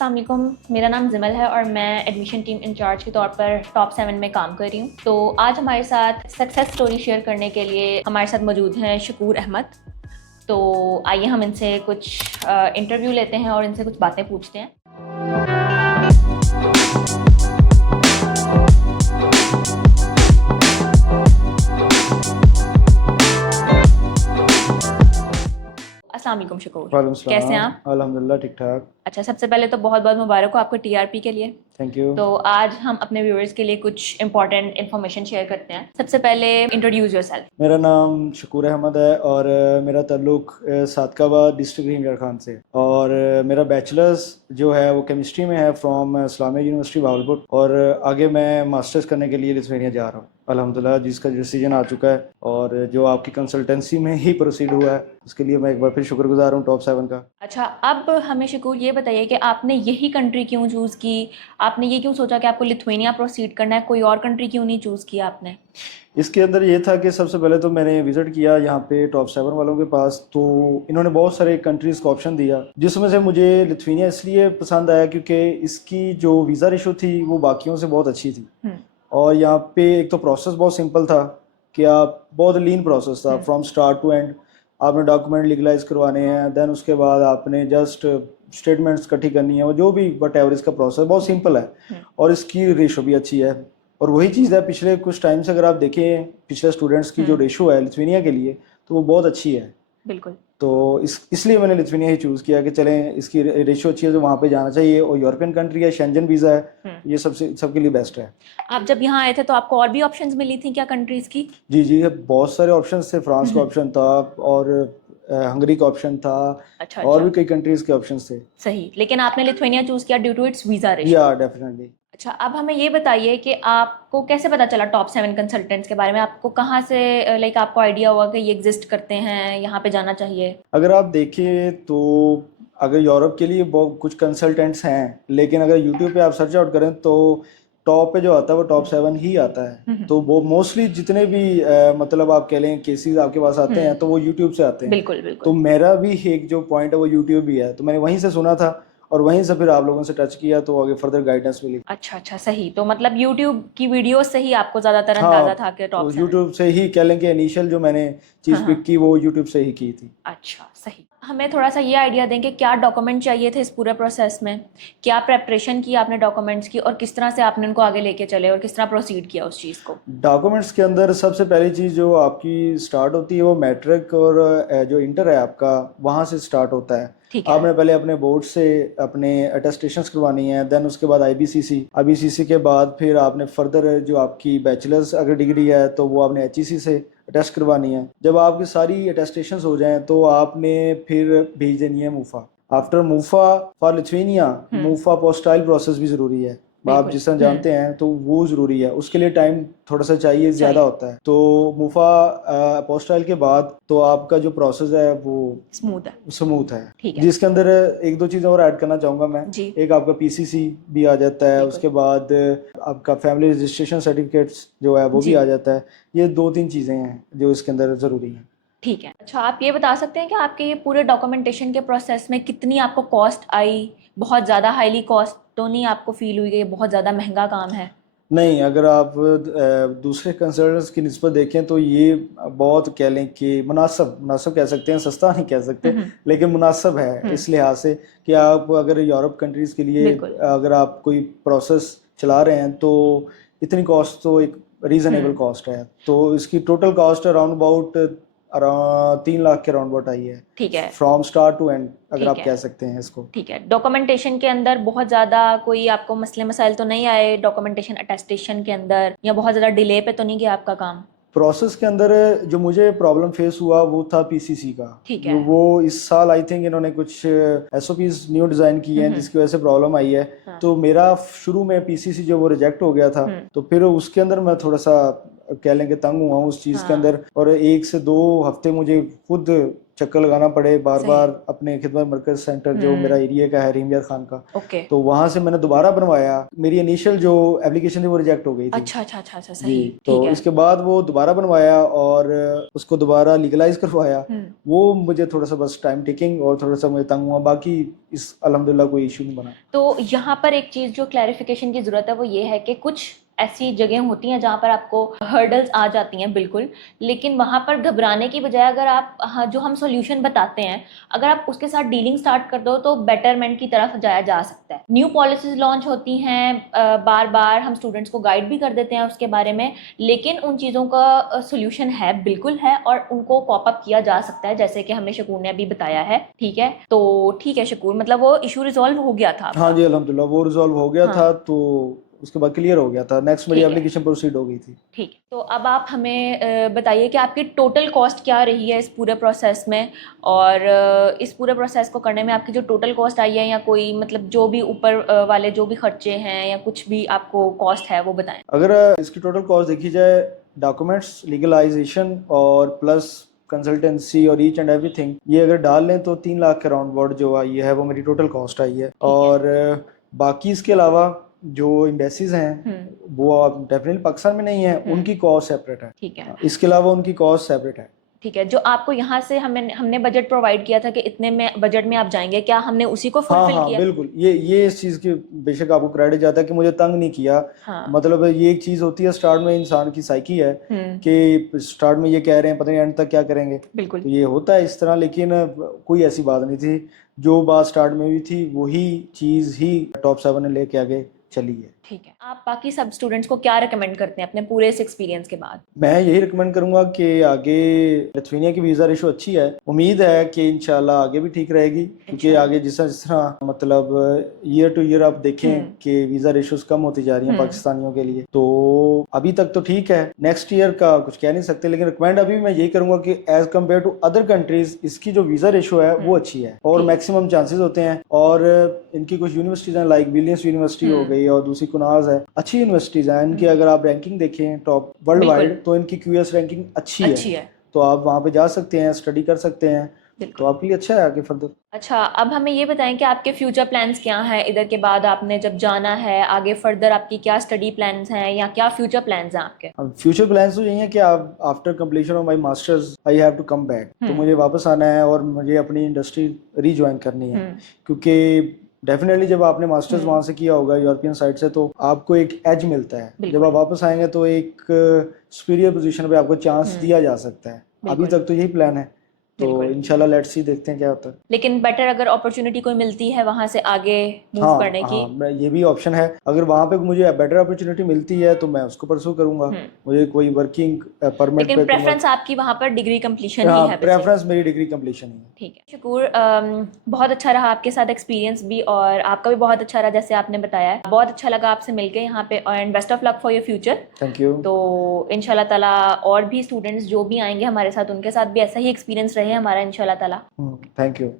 अस्सलाम वालेकुम, मेरा नाम ज़िमल है और मैं एडमिशन टीम इंचार्ज के तौर पर टॉप 7 में काम कर रही हूँ। तो आज हमारे साथ सक्सेस स्टोरी शेयर करने के लिए हमारे साथ मौजूद हैं शकूर अहमद। तो आइए हम इनसे कुछ इंटरव्यू लेते हैं और इनसे कुछ बातें पूछते हैं। अस्सलाम वालेकुम शकूर, वालेकुम कैसे हैं सलाम। आप? अल्हम्दुलिल्लाह ठीक ठाक। अच्छा, सबसे पहले तो बहुत बहुत मुबारक हो आपको टीआरपी के लिए। Thank you. तो आज हम अपने व्यूअर्स के लिए कुछ इंपॉर्टेंट इन्फॉर्मेशन शेयर करते हैं। सबसे पहले इंट्रोड्यूस योरसेल्फ। मेरा नाम शकूर अहमद है और मेरा ताल्लुक सादकाबाद डिस्ट्रिक्ट हिंगर खान से है। और मेरा बैचलर्स जो है वो केमिस्ट्री में है फ्रॉम इस्लामिक यूनिवर्सिटी भावलपुर। और आगे मैं मास्टर्स करने के लिए लिथुआनिया जा रहा हूँ अल्हम्दुलिल्लाह, जिसका डिसीजन आ चुका है और जो आपकी कंसल्टेंसी में ही प्रोसीड हुआ है उसके लिए मैं एक बार फिर शुक्रगुजार हूँ टॉप 7 का। अच्छा, अब हमें शकूर ये बताइए कि आपने यही कंट्री क्यों चूज़ की? आपने ये क्यों सोचा कि आपको लिथुआनिया प्रोसीड करना है? कोई और कंट्री क्यों नहीं चूज़ किया आपने? इसके अंदर ये था कि सबसे पहले तो मैंने विजिट किया यहाँ पे टॉप 7 वालों के पास, तो इन्होंने बहुत सारे कंट्रीज़ का ऑप्शन दिया जिसमें से मुझे लिथुआनिया इसलिए पसंद आया क्योंकि इसकी जो वीज़ा रेशो थी वो बाकियों से बहुत अच्छी थी। और यहाँ पे एक तो प्रोसेस बहुत सिंपल था कि आप बहुत लीन प्रोसेस था फ्रॉम स्टार्ट टू एंड। आपने डॉक्यूमेंट लीगलाइज करवाने हैं, देन उसके बाद आपने जस्ट स्टेटमेंट्स इकट्ठी करनी है, वो जो भी वट एवर इसका प्रोसेस बहुत सिंपल है और इसकी रेशो भी अच्छी है। और वही चीज़ है पिछले कुछ टाइम से अगर आप देखें पिछले स्टूडेंट्स की जो रेशो है लिथुआनिया के लिए तो वो बहुत अच्छी है। बिल्कुल। तो इसलिए मैंने लिथुआनिया ही चूज़ किया कि चलें इसकी रेशो अच्छी है तो वहाँ पे जाना चाहिए। और यूरोपियन कंट्री है, शेंजन वीज़ा है, ये सबके लिए बेस्ट है। आप जब यहाँ आए थे तो आपको और भी ऑप्शंस मिली थी क्या कंट्रीज़ की? जी, बहुत सारे ऑप्शंस थे। फ्रांस का ऑप्शन था और हंगरी का ऑप्शन था। अच्छा और अच्छा, भी कई कंट्रीज़ के ऑप्शंस थे। सही। लेकिन आपने लिथुआनिया चूज़ किया due to its visa ratio. या डेफिनेटली। अच्छा, अब हमें ये बताइए कि आपको कैसे पता चला टॉप 7 कंसल्टेंट्स के बारे में? आपको कहाँ से लाइक आपको आइडिया हुआ कि ये एग्जिस्ट करते हैं, यहाँ पे जाना चाहिए? अगर आप देखें तो अगर यूरोप के लिए बहुत कुछ कंसल्टेंट्स हैं, लेकिन अगर यूट्यूब पे आप सर्च आउट करें तो टॉप पे जो आता है वो टॉप 7 ही आता है। तो वो मोस्टली जितने भी मतलब आप कह लें केसेस आपके पास आते हैं तो वो यूट्यूब से आते हैं। बिल्कुल तो बिल्कुल। मेरा भी एक जो पॉइंट है वो यूट्यूब भी है, तो मैंने वहीं से सुना था और वहीं से फिर आप लोगों से टच किया तो आगे फर्दर गाइडेंस मिली। अच्छा अच्छा, सही। तो मतलब यूट्यूब की वीडियो से ही आपको ज़्यादातर हाँ, अंदाज़ा था कि टॉप तो 7। यूट्यूब से ही कह लें कि इनिशियल जो मैंने चीज़ पिक की वो यूट्यूब से ही की थी। अच्छा, सही। हमें थोड़ा सा ये आइडिया दें कि क्या डॉक्यूमेंट चाहिए थे इस पूरे प्रोसेस में? क्या प्रेपरेशन की आपने डॉक्यूमेंट्स की और किस तरह से आपने उनको आगे लेके चले और किस तरह प्रोसीड किया उस चीज़ को? डॉक्यूमेंट्स के अंदर सबसे पहली चीज़ जो आपकी स्टार्ट होती है वो मैट्रिक और जो इंटर है आपका वहाँ से स्टार्ट होता है। ठीक है। आपने पहले अपने बोर्ड से अपने अटेस्टेशंस करवानी है, देन उसके बाद आईबीसीसी के बाद फिर आपने फर्दर जो आपकी बैचलर्स अगर डिग्री है तो वो आपने एचईसी से अटेस्ट करवानी है। जब आपकी सारी अटेस्टेशंस हो जाएं तो आपने फिर भेज देनी है मूफा। आफ्टर मूफा फॉर लिथुआनिया मूफा पोस्टाइल प्रोसेस भी ज़रूरी है, आप जिस तरह जानते हैं, तो वो ज़रूरी है। उसके लिए टाइम थोड़ा सा चाहिए, ज़्यादा होता है। तो मुफा अपोस्टाइल के बाद तो आपका जो प्रोसेस है वो स्मूथ है। ठीक है। जिसके अंदर एक दो चीज़ें और ऐड करना चाहूँगा मैं। जी। एक आपका पीसीसी भी आ जाता है, उसके बाद आपका फैमिली रजिस्ट्रेशन सर्टिफिकेट्स जो है वो भी आ जाता है। ये 2-3 चीज़ें हैं जो इसके अंदर ज़रूरी हैं। ठीक है। अच्छा, आप ये बता सकते हैं कि आपके ये पूरे डॉक्यूमेंटेशन के प्रोसेस में कितनी आपको कॉस्ट आई? बहुत ज़्यादा हाईली कॉस्ट तो नहीं आपको फील हुई कि ये बहुत ज़्यादा महंगा काम है? नहीं, अगर आप दूसरे कंसल्टेंट्स की निस्बत देखें तो ये बहुत कह लें कि मुनासिब कह सकते हैं, सस्ता नहीं कह सकते, लेकिन मुनासिब है इस लिहाज से कि आप अगर यूरोप कंट्रीज़ के लिए अगर आप कोई प्रोसेस चला रहे हैं तो इतनी कॉस्ट तो एक रीज़नेबल कॉस्ट है। तो इसकी टोटल कॉस्ट अराउंड 3 लाख के अराउंड आई है। ठीक है। फ्रॉम स्टार्ट टू एंड अगर आप कह सकते हैं इसको। ठीक है। डॉक्यूमेंटेशन के अंदर बहुत ज़्यादा कोई आपको मसले मसाइल तो नहीं आए डॉक्यूमेंटेशन अटेस्टेशन के अंदर, या बहुत ज़्यादा डिले पे तो नहीं गया आपका काम? प्रोसेस के अंदर जो मुझे प्रॉब्लम फेस हुआ वो था पीसीसी का। ठीक है। वो इस साल आई थिंक इन्होंने कुछ एसओपीज न्यू डिज़ाइन किए हैं जिसकी वजह से प्रॉब्लम आई है। तो मेरा शुरू में पीसीसी जो वो रिजेक्ट हो गया था, तो फिर उसके अंदर मैं थोड़ा सा कह लें कि तंग हुआ उस चीज़ के अंदर। और 1 से 2 हफ्ते मुझे खुद चक्कर लगाना पड़े बार सही। बार अपने खिदमत मरकज सेंटर जो मेरा एरिया का है रहीम यार खान का, ओके। तो वहां से मैंने दोबारा बनवाया। मेरी इनिशियल जो एप्लीकेशन थी वो रिजेक्ट हो गई थी। अच्छा अच्छा अच्छा अच्छा, जी, सही, तो ठीक है। इसके बाद वो दोबारा बनवाया और उसको दोबारा लीगलाइज करवाया। वो मुझे थोड़ा सा बस टाइम टेकिंग और थोड़ा सा मुझे तंग हुआ, बाकी इस अल्हम्दुलिल्लाह कोई इशू नहीं बना। तो यहाँ पर एक चीज़ जो क्लैरिफिकेशन की ज़रूरत है वो ये है कि कुछ ऐसी जगह होती हैं जहाँ पर आपको हर्डल्स आ जाती हैं बिल्कुल, लेकिन वहाँ पर घबराने की बजाय अगर आप हाँ, जो हम सॉल्यूशन बताते हैं अगर आप उसके साथ डीलिंग स्टार्ट कर दो तो बेटरमेंट की तरफ जाया जा सकता है। न्यू पॉलिसीज लॉन्च होती हैं, बार बार हम स्टूडेंट्स को गाइड भी कर देते हैं उसके बारे में, लेकिन उन चीज़ों का सॉल्यूशन है, बिल्कुल है, और उनको कॉप अप किया जा सकता है जैसे कि हमें शकूर ने अभी बताया है। ठीक है, तो ठीक है शकूर, मतलब वो इशू रिजॉल्व हो गया था आपका? हाँ जी अल्हम्दुलिल्लाह वो रिजॉल्व हो गया हाँ। था, तो उसके बाद क्लियर हो गया था। नेक्स्ट मेरी ठीक है। एप्लीकेशन प्रोसीड हो गई थी। ठीक, तो अब आप हमें बताइए कि आपकी टोटल कॉस्ट क्या रही है इस पूरे प्रोसेस में, और इस पूरे प्रोसेस को करने में आपकी जो टोटल कॉस्ट आई है, या कोई मतलब जो भी ऊपर वाले जो भी खर्चे हैं या कुछ भी आपको कॉस्ट है वो बताएं। अगर इसकी टोटल कॉस्ट देखी जाए, डॉक्यूमेंट्स, लीगलाइजेशन और प्लस कंसल्टेंसी और ईच एंड एवरीथिंग, ये अगर डाल लें तो 3 लाख के राउंड वर्ड जो आई है वो मेरी टोटल कॉस्ट आई है। और बाकी इसके अलावा जो एम्बेसीज हैं वो आप डेफिनेटली पाकिस्तान में नहीं है, उनकी कॉस्ट सेपरेट है। ठीक है, इसके अलावा उनकी कॉस्ट सेपरेट है। ठीक है। जो आपको यहाँ से हमने बजट प्रोवाइड किया था कि इतने में बजट में आप जाएंगे, क्या हमने उसी को हाँ फुलफिल हाँ किया? बिल्कुल, ये इस चीज़ की बेशक आपको क्रेडिट जाता है कि मुझे तंग नहीं किया। हाँ। मतलब ये एक चीज़ होती है स्टार्ट में, इंसान की साइकी है कि स्टार्ट में ये कह रहे हैं पता नहीं एंड तक क्या करेंगे, बिल्कुल। तो ये होता है इस तरह, लेकिन कोई ऐसी बात नहीं थी। जो बात स्टार्ट में हुई थी वही चीज़ ही टॉप 7 ने लेके आगे चली है। ठीक है, आप बाकी सब स्टूडेंट्स को क्या रिकमेंड करते हैं अपने पूरे इस एक्सपीरियंस के बाद? मैं यही रिकमेंड करूंगा कि आगे लिथुआनिया की वीज़ा रेशो अच्छी है, उम्मीद है कि इंशाल्लाह आगे भी ठीक रहेगी, क्योंकि आगे जिस तरह मतलब ईयर टू ईयर आप देखें कि वीज़ा रेशोज कम होती जा रही हैं पाकिस्तानियों के लिए, तो अभी तक तो ठीक है, नेक्स्ट ईयर का कुछ कह नहीं सकते, लेकिन रिकमेंड अभी मैं यही करूंगा कि as compare to other countries इसकी जो वीज़ा रेशो है वो अच्छी है और मैक्सिमम चांसेस होते हैं। और इनकी कुछ यूनिवर्सिटीज हैं लाइक विलियम्स यूनिवर्सिटी हो गई और दूसरी कुनाज है, अच्छी यूनिवर्सिटीज हैं इनकी। अगर आप रैंकिंग देखें टॉप वर्ल्ड वाइड तो इनकी क्यूएस रैंकिंग अच्छी है, तो आप वहाँ पे जा सकते हैं, स्टडी कर सकते हैं, तो आपके लिए अच्छा है आगे फर्दर। अच्छा, अब हमें ये बताएं कि आपके फ्यूचर प्लान्स क्या हैं इधर के बाद, आपने जब जाना है आगे फर्दर आपकी क्या स्टडी प्लान्स हैं या क्या फ्यूचर प्लान्स हैं आपके? फ्यूचर प्लान्स तो यही है कि आप after completion of my masters I have to come back, तो मुझे वापस आना है और मुझे अपनी इंडस्ट्री रीज्वाइन करनी है, क्योंकि डेफिनेटली जब आपने मास्टर्स वहाँ से किया होगा यूरोपियन साइड से, तो आपको एक एज मिलता है। जब आप वापस आएंगे तो एक सुपीरियर पोजीशन पे आपको चांस दिया जा सकता है। अभी तक तो यही प्लान है, तो इंशाल्लाह लेट्स सी, देखते हैं क्या होता है। लेकिन बेटर अगर अपॉर्चुनिटी कोई मिलती है वहां से आगे मूव करने की? हाँ, ये भी ऑप्शन है। अगर वहाँ पे मुझे बेटर अपॉर्चुनिटी मिलती है तो मैं उसको परसू करूंगा। मुझे कोई वर्किंग परमिट, लेकिन प्रेफरेंस आपकी वहाँ पर डिग्री कंप्लीशन ही है? प्रेफरेंस मेरी डिग्री कंप्लीशन ही है। ठीक है शकूर, बहुत अच्छा रहा आपके साथ एक्सपीरियंस भी, और आपका भी बहुत अच्छा रहा जैसे आपने बताया है। बहुत अच्छा लगा आपसे मिलके यहाँ पे, and best of luck for your future. Thank you. तो इंशाल्लाह ताला और भी स्टूडेंट्स जो भी आएंगे हमारे साथ उनके साथ भी ऐसा ही एक्सपीरियंस रहे हमारा इंशाल्लाह ताला। Thank you.